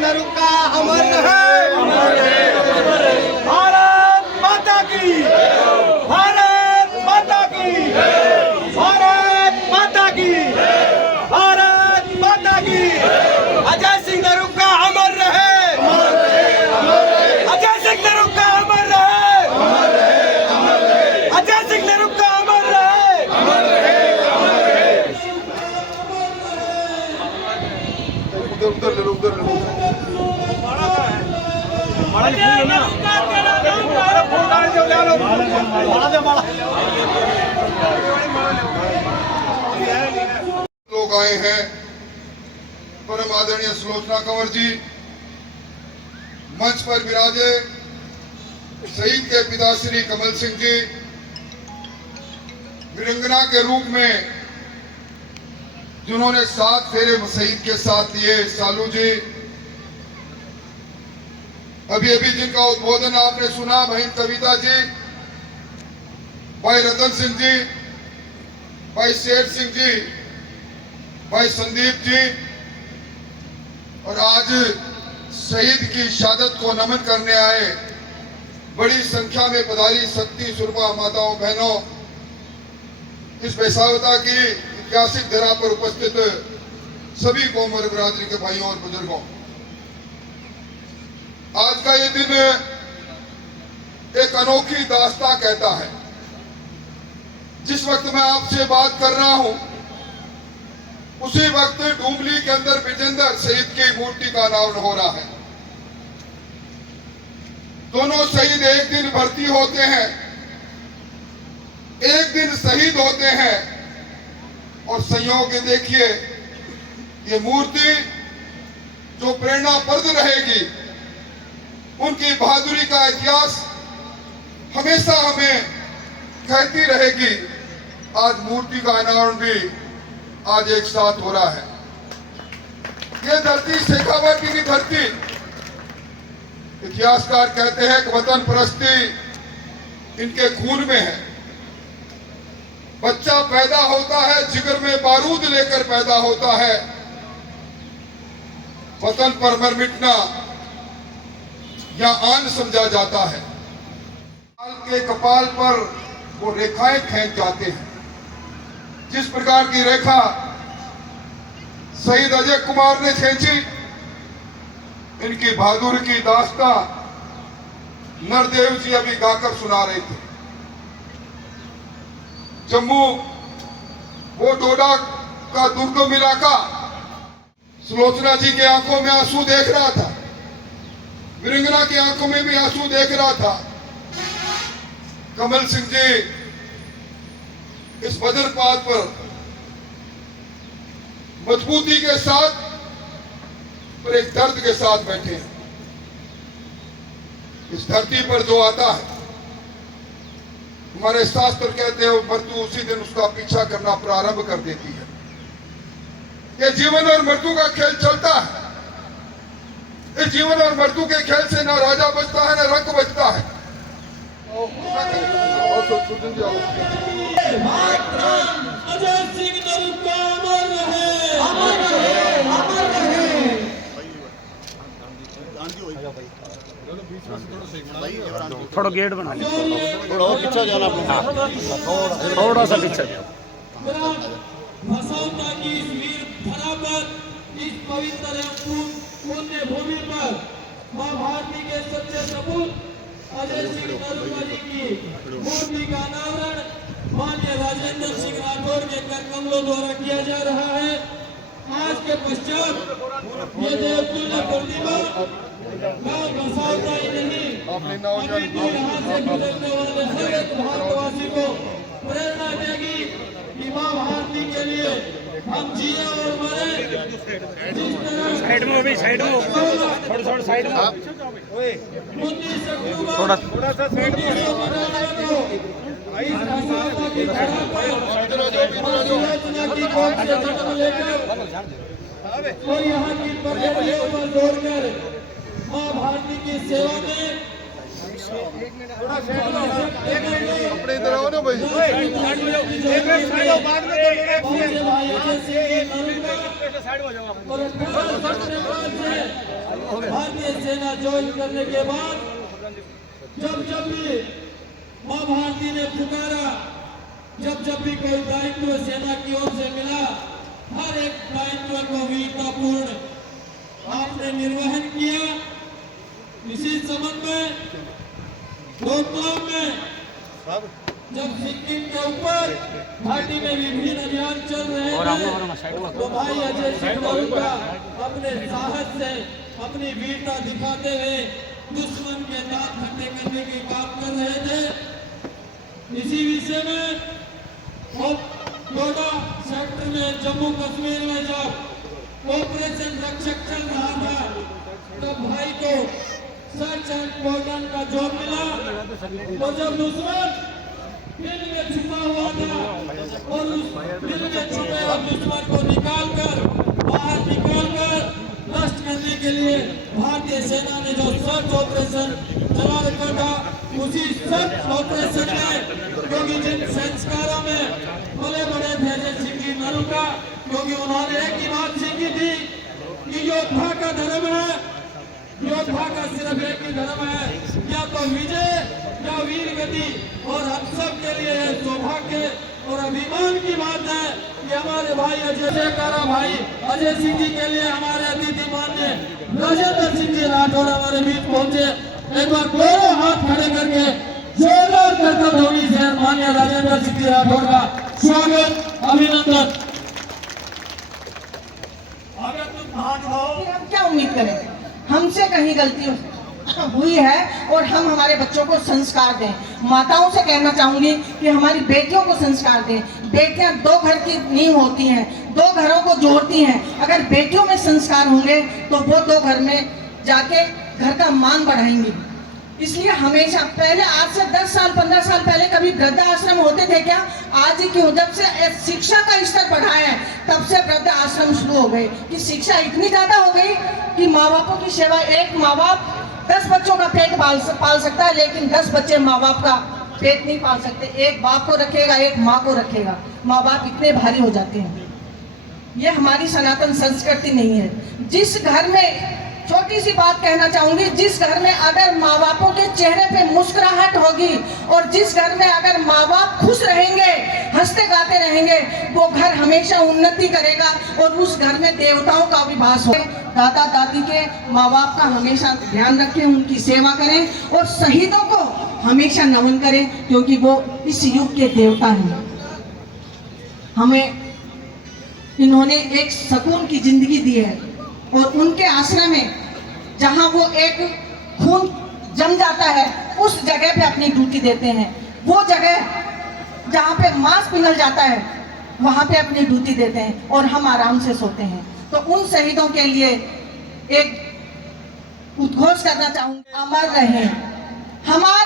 नरुका अमर रहे। भारत माता की, भारत माता की, भारत माता की, भारत माता की। अजय सिंह नरुका अमर रहे, अजय सिंह नरुका अमर रहे, अजय सिंह नरुका अमर रहे। उधर उधर लोग आए हैं। परम आदरणीय सुलोचना कंवर जी मंच पर विराजे, शहीद के पिता श्री कमल सिंह जी वीरंगना के रूप में जिन्होंने 7 फेरे शहीद के साथ लिए, सालू जी, अभी अभी जिनका उद्बोधन आपने सुना, बहन कविता जी, भाई रतन सिंह जी, भाई शेर सिंह जी, भाई संदीप जी, और आज शहीद की शहादत को नमन करने आए बड़ी संख्या में पधारी शक्ति सुरमा माताओं बहनों, इस बेसावता की ऐतिहासिक धरा पर उपस्थित सभी कौम और बिरादरी के भाइयों और बुजुर्गों, आज का ये दिन एक अनोखी दास्तां कहता है। जिस वक्त मैं आपसे बात कर रहा हूं, उसी वक्त डूमली के अंदर विजेंद्र शहीद की मूर्ति का अनावरण हो रहा है। दोनों शहीद एक दिन भर्ती होते हैं, एक दिन शहीद होते हैं, और संयोग देखिए, ये मूर्ति जो प्रेरणाप्रद रहेगी, उनकी बहादुरी का इतिहास हमेशा हमें कहती रहेगी। आज मूर्ति का अनावरण भी आज एक साथ हो रहा है। ये धरती शेखावटी की धरती, इतिहासकार कहते हैं कि वतन परस्ती इनके खून में है। बच्चा पैदा होता है, जिगर में बारूद लेकर पैदा होता है। वतन पर मर मिटना या आन समझा जाता है। के कपाल पर वो रेखाएं खींच जाते हैं। जिस प्रकार की रेखा शहीद अजय कुमार ने खींची, इनकी बहादुरी की दास्तां नरदेव जी अभी गाकर सुना रहे थे। जम्मू वो डोडा का दुर्गम इलाका, सुलोचना जी के आंखों में आंसू देख रहा था, वीरंगना की आंखों में भी आंसू देख रहा था। कमल सिंह जी इस वज्रपात पर मजबूती के साथ और एक दर्द के साथ बैठे हैं। इस धरती पर जो आता है, हमारे शास्त्र कहते हैं, मृत्यु उसी दिन उसका पीछा करना प्रारंभ कर देती है। ये जीवन और मृत्यु का खेल चलता है। इस जीवन और मृत्यु के खेल से ना राजा बचता है, ना रंग बचता है। अजय सिंह नरुका अमर रहे, अमर रहे, अमर रहे। थोड़ा गेट बना लीजिए, थोड़ा और पीछे जाना, थोड़ा सा पीछे जाओ। भसौता की इस वीर धरा पर, इस पवित्र एवं पुण्य भूमि पर मां भारती के सच्चे सपूत अजय सिंह नरुका जी की मूर्ति का अनावरण माननीय राजेंद्र सिंह राठौर के कर कमलों द्वारा किया जा रहा है। आज के पश्चात ये देवतुल्य प्रतिमा गाँव भसौता ही नहीं, अभी भी यहाँ से गुजरने वाले हर एक भारतवासी को प्रेरणा देगी कि मां भारती के लिए हम जिए और मरे। साइड में भी, साइड में थोड़ा साइड में, 19 अक्टूबर थोड़ा सा साइड में। और यहाँ की परेडियों पर दौड़कर मां भारती की सेवा में अपने इधर आओ ना भाई। सेना ज्वाइन करने के बाद जब भी माँ भारती ने पुकारा, जब भी कोई दायित्व सेना की ओर से मिला, हर एक दायित्व को वीरतापूर्ण आपने निर्वहन किया। इसी संबंध में डोकलाम में जब सिक्किम के ऊपर घाटी में विभिन्न अभियान चल रहे थे, तो भाई अजय सिंह का अपने साहस से अपनी वीरता दिखाते हुए दुश्मन के दांत खट्टे करने की काम कर रहे थे। इसी विषय में डोडा सेक्टर में जम्मू कश्मीर में जब ऑपरेशन रक्षक चल रहा था, तब भाई को सर्च एंड कॉर्डन का जॉब मिला, और जब दुश्मन बिल में छुपा हुआ था और उस बिल में छुपे हुए दुश्मन को बाहर निकालकर नष्ट करने के लिए भारतीय सेना ने जो सर्च ऑपरेशन चला रखा था, उसी सर्च ऑपरेशन में क्योंकि जिन संस्कारों में बड़े बड़े थे जैसे कि नरुका, क्योंकि उन्होंने एक ही बात सीखी थी कि योद्धा का धर्म है, योद्धा का सिर्फ एक ही धर्म है, या तो विजय या वीर गति। और हम सब के लिए सौभाग्य और अभिमान की बात है कि हमारे भाई भाई अजय सिंह जी के लिए हमारे अतिथि मान्य राजेंद्र सिंह जी राठौड़ हमारे बीच पहुंचे। एक बार दोनों हाथ खड़े करके जोरदार करतब ध्वनि से मान्य राजेंद्र सिंह जी राठौड़ का स्वागत, अभिनंदन। हम क्या उम्मीद करें, हमसे कहीं गलती हुई है और हम हमारे बच्चों को संस्कार दें। माताओं से कहना चाहूंगी कि हमारी बेटियों को संस्कार दें। बेटियां दो घर की नींव होती हैं, दो घरों को जोड़ती हैं। अगर बेटियों में संस्कार होंगे तो वो दो घर में जाके घर का मान बढ़ाएंगी। इसलिए हमेशा पहले, आज से 10 साल 15 साल पहले कभी वृद्धाश्रम होते थे क्या? आज ही क्यों? जब से शिक्षा का स्तर बढ़ा है तब से वृद्धाश्रम शुरू हो गए कि शिक्षा इतनी ज्यादा हो गई कि माँ बापों की सेवा, एक माँ बाप 10 बच्चों का पेट पाल सकता है, लेकिन 10 बच्चे माँ बाप का पेट नहीं पाल सकते। एक बाप को रखेगा, एक माँ को रखेगा। माँ बाप इतने भारी हो जाते हैं। ये हमारी सनातन संस्कृति नहीं है। जिस घर में, छोटी सी बात कहना चाहूंगी, जिस घर में अगर माँ बापों के चेहरे पे मुस्कुराहट होगी और जिस घर में अगर माँ बाप खुश रहेंगे, हंसते गाते रहेंगे, वो घर हमेशा उन्नति करेगा और उस घर में देवताओं का भी वास हो। दादा दादी के, माँ बाप का हमेशा ध्यान रखें, उनकी सेवा करें और शहीदों को हमेशा नमन करें, क्योंकि वो इस युग के देवता हैं। हमें इन्होंने एक सुकून की जिंदगी दी है और उनके आश्रय में जहाँ वो एक खून जम जाता है, उस जगह पे अपनी ड्यूटी देते हैं। वो जगह जहाँ पे मांस पिघल जाता है, वहाँ पे अपनी ड्यूटी देते हैं और हम आराम से सोते हैं। तो उन शहीदों के लिए एक उद्घोष करना चाहूंगी, अमर रहें। हमारे